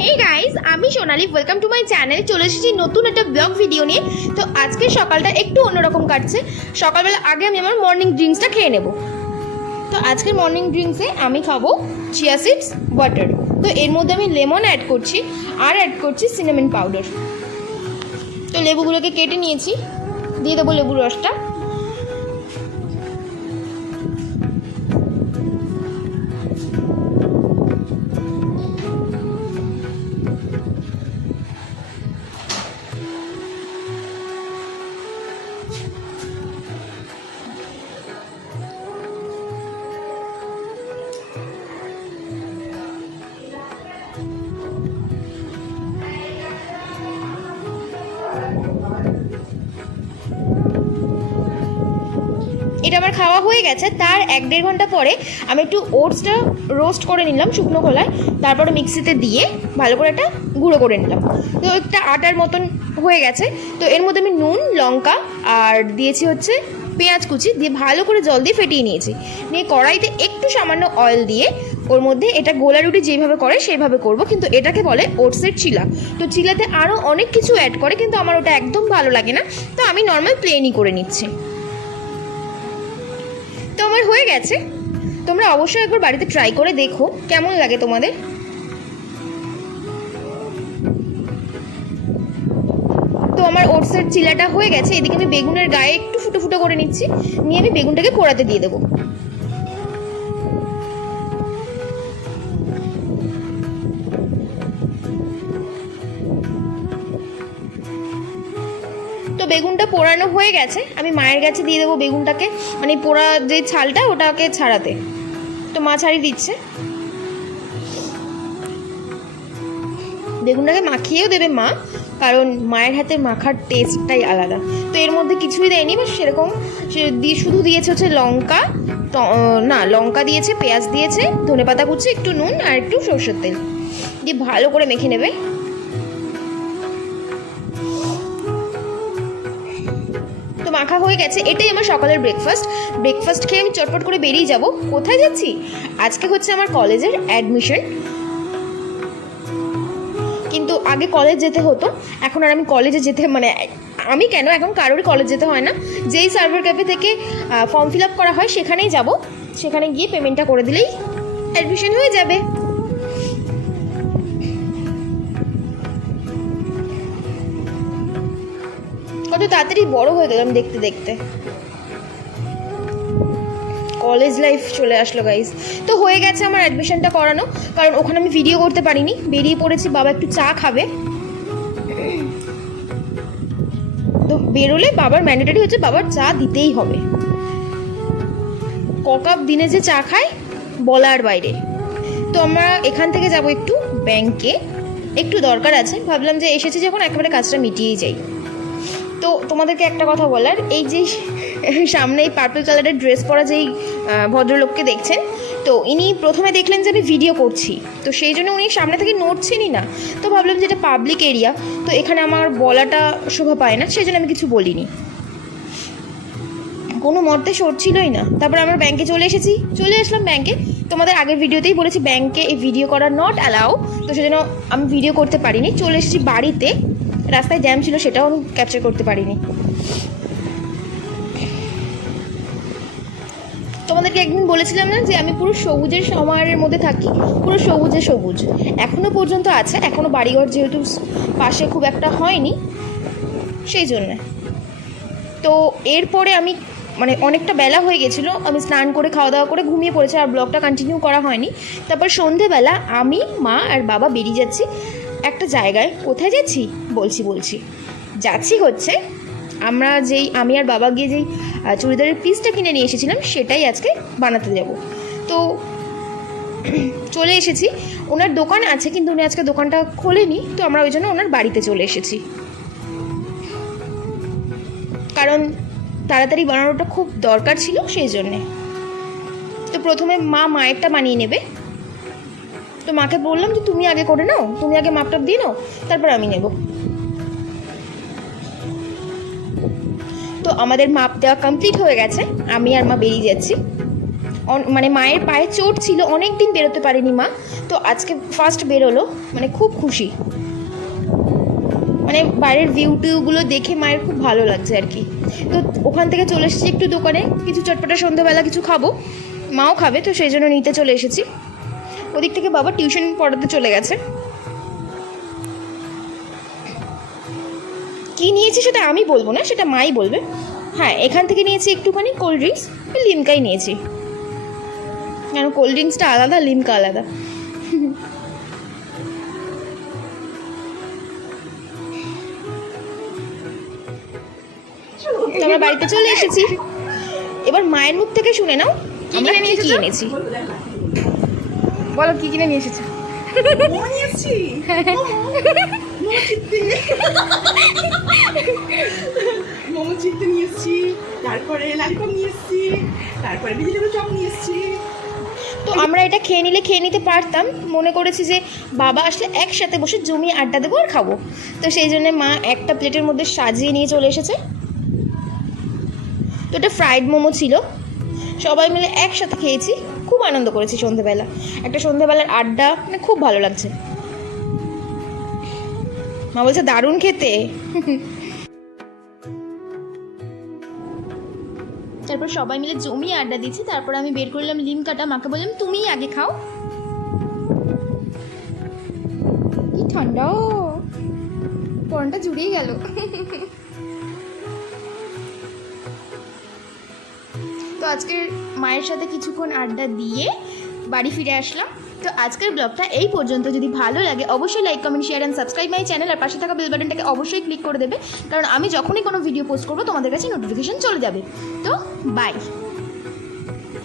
হেই guys, আমি Sonali. Welcome to my channel. চলে এসেছি নতুন একটা ব্লগ ভিডিও নিয়ে। তো আজকে সকালটা একটু অন্যরকম কাটছে। সকালবেলা আগে আমি আমার মর্নিং ড্রিঙ্কসটা খেয়ে নেব। তো আজকের মর্নিং ড্রিঙ্কসে আমি খাবো চিয়া সিডস ওয়াটার। তো এর মধ্যে আমি লেমন অ্যাড করছি আর অ্যাড করছি সিনামন পাউডার। তো লেবুগুলোকে কেটে নিয়েছি, দিয়ে দেবো লেবুর রসটা। এটা আমার খাওয়া হয়ে গেছে। তার 1-1.5 ঘন্টা পরে আমি একটু ওটসটা রোস্ট করে নিলাম শুকনো খোলায়, তারপরে মিক্সিতে দিয়ে ভালো করে একটা গুঁড়ো করে নিলাম। তো একটা আটার মতন হয়ে গেছে। তো এর মধ্যে আমি নুন, লঙ্কা আর দিয়েছি হচ্ছে পেঁয়াজ কুচি দিয়ে ভালো করে জল দিয়ে ফেটিয়ে নিয়েছি। নিয়ে কড়াইতে একটু সামান্য অয়েল দিয়ে ওর মধ্যে এটা গোলা রুটি যেভাবে করে সেইভাবে করব, কিন্তু এটাকে বলে ওটসের চিলা। তো চিলাতে আরও অনেক কিছু অ্যাড করে, কিন্তু আমার ওটা একদম ভালো লাগে না। তো আমি নর্মাল প্লেনই করে নিচ্ছি। তো আমার হয়ে গেছে। তোমরা অবশ্যই একবার বাড়িতে ট্রাই করে দেখো কেমন লাগে তোমাদের। তো আমার ওটসের চিলাটা হয়ে গেছে। এদিকে আমি বেগুনের গায়ে একটু ফুটো ফুটো করে নিচ্ছি, নিয়ে আমি বেগুনটাকে পোড়াতে দিয়ে দেবো। তো বেগুনটা পোড়ানো হয়ে গেছে। আমি মায়ের কাছে দিয়ে দেবো বেগুনটাকে, মানে পোড়া যে ছালটা ওটাকে ছাড়াতে। তো মা ছাড়িয়ে দিচ্ছে। বেগুনটাকে মাখিয়েও দেবে মা, কারণ মায়ের হাতে মাখার টেস্টটাই আলাদা। তো এর মধ্যে কিছুই দেয়নি, বা সেরকম দিয়ে শুধু দিয়েছে হচ্ছে লঙ্কা, না লঙ্কা দিয়েছে, পেঁয়াজ দিয়েছে, ধনেপাতা কুচি, একটু নুন আর একটু সরষের তেল দিয়ে ভালো করে মেখে নেবে। তো মাখা হয়ে গেছে। এটাই আমার সকালের ব্রেকফাস্ট খেয়ে আমি চটপট করে বেরিয়ে যাব। কোথায় যাচ্ছি? আজকে হচ্ছে আমার কলেজের অ্যাডমিশন। কিন্তু আগে কলেজ যেতে হতো, এখন আর আমি কলেজে যেতে আমি কেন, এখন কারোরই কলেজ যেতে হয় না। যেই সার্ভার ক্যাফে থেকে ফর্ম ফিল আপ করা হয় সেখানেই যাব। সেখানে গিয়ে পেমেন্টটা করে দিলেই অ্যাডমিশন হয়ে যাবে। কত তাড়াতাড়ি বড় হয়ে গেলাম দেখতে দেখতে। কলেজ লাইফ চলে আসলো গাইজ। তো হয়ে গেছে আমার অ্যাডমিশনটা করানো, কারণ ওখানে আমি ভিডিও করতে পারিনি। বেরিয়ে পড়েছি, বাবা একটু চা খাবে। তো বেরোলে বাবার ম্যান্ডেটরি হচ্ছে, বাবার চা দিতেই হবে। কাপ দিনে যে চা খায় বলার বাইরে। তো আমরা এখান থেকে যাব একটু ব্যাংকে, একটু দরকার আছে। ভাবলাম যে এসেছি যখন একেবারে কাজটা মিটিয়েই যাই। তো তোমাদেরকে একটা কথা বলার, এই যে সামনে এই পার্পল কালারের ড্রেস পরা যেই ভদ্রলোককে দেখছেন, তো ইনি প্রথমে দেখলেন যে আমি ভিডিও করছি, তো সেই জন্য উনি সামনে থেকে নড়ছেনই না। তো ভাবলাম যে এটা পাবলিক এরিয়া, তো এখানে আমার বলাটা শোভা পায় না, সেই জন্য আমি কিছু বলিনি। কোনো মর্তে সরছিলই না। তারপর আমরা ব্যাংকে চলে আসলাম ব্যাংকে। তোমাদের আগের ভিডিওতেই বলেছি ব্যাংকে এই ভিডিও করা নট অ্যালাউ, তো সেজন্য আমি ভিডিও করতে পারিনি। চলে এসেছি বাড়িতে। রাস্তায় জ্যাম ছিল, সেটাও আমি ক্যাপচার করতে পারিনি। তোমাদেরকে একদিন বলেছিলাম না যে আমি পুরো সবুজের সমাহারের মধ্যে থাকি, পুরো সবুজ এখনো পর্যন্ত আছে। এখনো বাড়িঘর যেহেতু পাশে খুব একটা হয়নি, সেই জন্যে। তো এরপরে আমি অনেকটা বেলা হয়ে গেছিলো, আমি স্নান করে খাওয়া দাওয়া করে ঘুমিয়ে পড়েছি, আর ব্লগটা কন্টিনিউ করা হয়নি। তারপর সন্ধেবেলা আমি, মা আর বাবা বেরিয়ে যাচ্ছি একটা জায়গায়। কোথায় যাচ্ছি বলছি যাচ্ছি হচ্ছে আমি আর বাবা গিয়ে যেই চুড়িদারের পিসটা কিনে নিয়ে এসেছিলাম, সেটাই আজকে বানাতে যাব। তো চলে এসেছি। ওনার দোকান আছে, কিন্তু উনি আজকে দোকানটা খোলেনি। তো আমরা ওই জন্য ওনার বাড়িতে চলে এসেছি, কারণ তাড়াতাড়ি বানানোটা খুব দরকার ছিল, সেই জন্যে। তো প্রথমে মায়েরটা বানিয়ে নেবে। তো মাকে বললাম যে তুমি আগে করে নাও, তুমি আগে মাপটাপ দিয়ে নাও, তারপর আমি নেব। তো আমাদের মাপ দেওয়া কমপ্লিট হয়ে গেছে। আমি আর মা বেরিয়ে যাচ্ছি। মানে মায়ের পায়ে চোট ছিল, অনেক দিন বেরোতে পারেনি মা, তো আজকে ফার্স্ট বেরোলো, মানে খুব খুশি। মানে বাইরের ভিউ টিউগুলো দেখে মায়ের খুব ভালো লাগছে আর কি। তো ওখান থেকে চলে এসেছি একটু দোকানে, কিছু চটপটা সন্ধ্যাবেলা কিছু খাবো, মাও খাবে, তো সেই জন্য নিতে চলে এসেছি। ওদিক থেকে বাবা টিউশন পড়াতে চলে গেছে। কি নিয়েছি সেটা আমি বলবো না, সেটা মাই বলবে। হ্যাঁ, এখান থেকে নিয়েছি একটুখানি কোল্ড ড্রিঙ্কস, লিমকাই নিয়েছি, কেন কোল্ড ড্রিঙ্কসটা আলাদা, লিমকা আলাদা। আমরা বাড়িতে চলে এসেছি, এবার মায়ের মুখ থেকে শুনে নাও আমরা কি এনেছি। বলো কি কিনে নিয়ে এসেছো। মোমো চিপতে নিয়ে এসেছি, তারপরে লালিপপ নিয়ে এসেছি, তারপরে ভেজিটেবল চপ নিয়ে এসেছি। তো আমরা এটা খেয়ে নিতে পারতাম, মনে করেছি যে বাবা আসলে একসাথে বসে জমিয়ে আড্ডা দেবো আর খাবো, তো সেই জন্য মা একটা প্লেটের মধ্যে সাজিয়ে নিয়ে চলে এসেছে। তো এটা ফ্রাইড মোমো ছিল, সবাই মিলে একসাথে খেয়েছি, খুব আনন্দ করেছি সন্ধেবেলা, একটা সন্ধেবেলার আড্ডা, মানে খুব ভালো লাগছে। মা বলছে দারুণ খেতে। তারপর সবাই মিলে জমিয়ে আড্ডা দিচ্ছি, তারপর আমি বের করলাম লিমকাটা, মাকে বললাম তুমিই আগে খাও। কি ঠান্ডা, ও পরনটা জুড়িয়ে গেল। তো আজকের মায়ের সাথে কিছুক্ষণ আড্ডা দিয়ে বাড়ি ফিরে আসলাম। তো আজকের ব্লগটা এই পর্যন্ত, যদি ভালো লাগে অবশ্যই like comment share and subscribe my channel, আর পাশে থাকা বেল বাটনটাকে অবশ্যই ক্লিক করে দেবে, কারণ আমি যখনই কোনো ভিডিও পোস্ট করবো তোমাদের কাছে নোটিফিকেশন চলে যাবে। তো বাই।